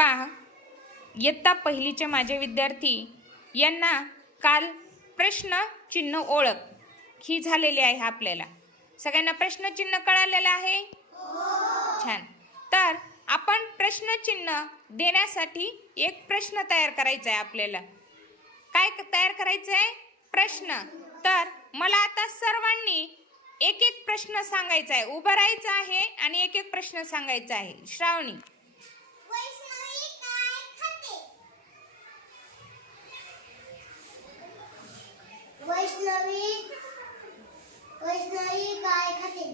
पहा इयत्ता पहिलीचे माझे विद्यार्थी यांना काल प्रश्न चिन्ह ओळख ही झालेली आहे आपल्याला. सगळ्यांना प्रश्नचिन्ह कळालेलं आहे? छान. तर आपण प्रश्नचिन्ह देण्यासाठी एक प्रश्न तयार करायचा आहे आपल्याला. काय तयार करायचं आहे प्रश्न. तर मला आता सर्वांनी एक एक प्रश्न सांगायचा आहे उभं राहायचं आहे आणि एक एक प्रश्न सांगायचा आहे श्रावणी वैष्णवी काय खाते वैष्णवी वैष्णवी काय खाते?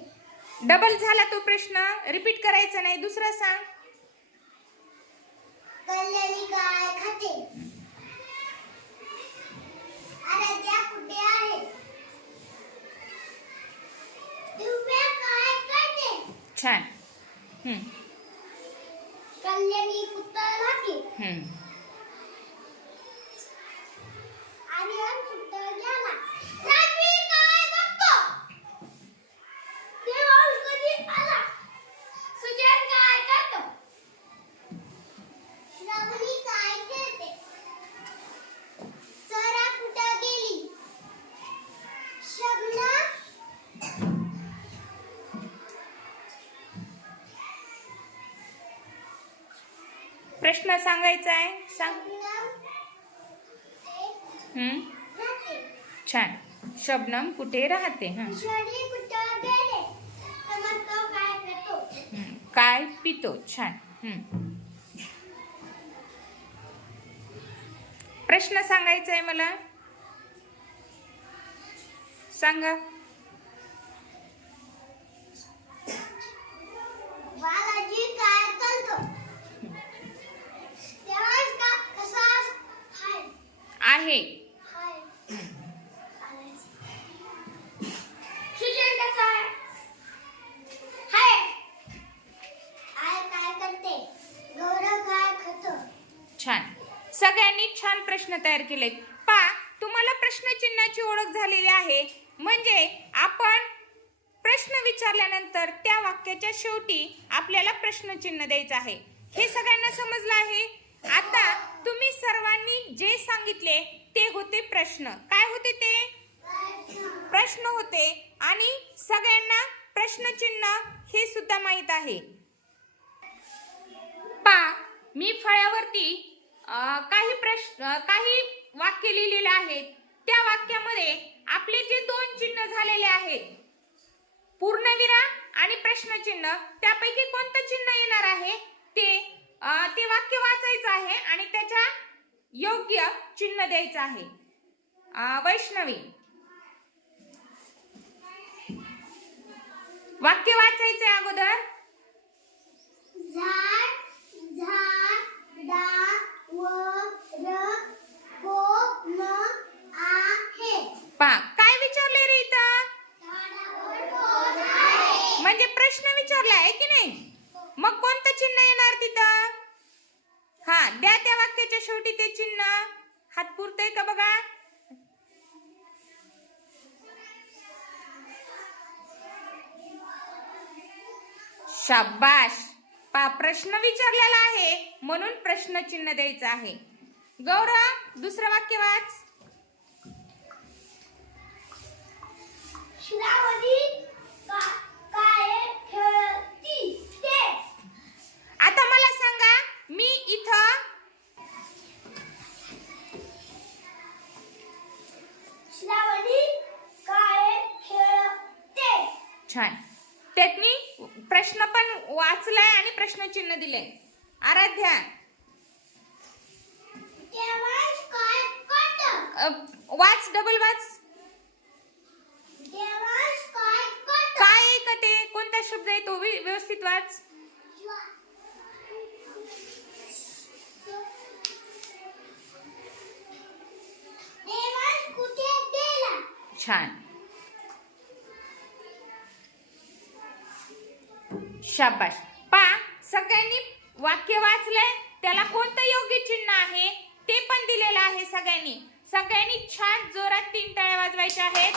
डबल झाला तो प्रश्न. रिपीट करायचा नाही दुसरा सांग. कल्याणी काय खाते? आराध्या कुठे आहे? दिव्या काय करते छान. हम्म, कल्याणी कुठं राहते? हम्म. प्रश्न सांगायचा आहे? सांग. छान. शबनम कुठे राहते? हां. काय पितो? छान. प्रश्न सांगायचा आहे मला. सांगा बालाजी काय करतो देवांश का कसा हाय आहे हाय सुजन कसा आहे हाय आय काय करते गौरव काय आहे. छान. सगळ्यांनी छान प्रश्न तयार केलेत. पा तुम्हाला प्रश्नचिन्हाची ओळख झालेली आहे. म्हणजे आपण प्रश्न विचारल्यानंतर त्या वाक्याच्या शेवटी आपल्याला प्रश्नचिन्ह द्यायचं आहे. हे सगळ्यांना समजलं आहे? आता तुम्ही सर्वांनी जे सांगितले ते होते प्रश्न. काय होते ते? प्रश्न होते आणि सगळ्यांना प्रश्नचिन्ह हे सुद्धा माहीत आहे. पा मी फळ्यावरती काही प्रश्न काही वाक्य लिहिलेले आहेत. त्या वाक्यामध्ये आपले जे दोन चिन्ह झालेले आहेत पूर्णविरा आणि प्रश्नचिन्ह त्यापैकी कोणतं चिन्ह येणार आहे? ते ते वाक्य वाचायचं आहे आणि त्याच्या योग्य चिन्ह द्यायचं आहे. वैष्णवी. वाक्य वाचायचं आहे अगोदर. झाड झाड व र को न आहे पा काय विचारले रे इथं? म्हणजे प्रश्न विचारला आहे की नाही? मग कोणतं चिन्ह येणार तिथं? हा द्या त्या वाक्याच्या शेवटी ते चिन्ह. हात पुरतय का बघा? शाबाश पा प्रश्न विचारलेला आहे म्हणून प्रश्न चिन्ह द्यायचं आहे. गौरव दुसरं वाक्य वाच. श्रावणी छान. त्यांनी प्रश्न पण वाचलाय आणि प्रश्नचिन्ह दिले आराध्या. वाच डबल वाच. काय का ते? कोणता शब्द आहे तो? वि- व्यवस्थित वाच. छान. शाबाश पा सगळ्यांनी वाक्य वाचलंय? त्याला कोणतं योग्य चिन्ह आहे? ते पण दिलेलं आहे सगळ्यांनी. सगळ्यांनी छान जोरात तीन टाळ्या वाजवायच्या आहेत.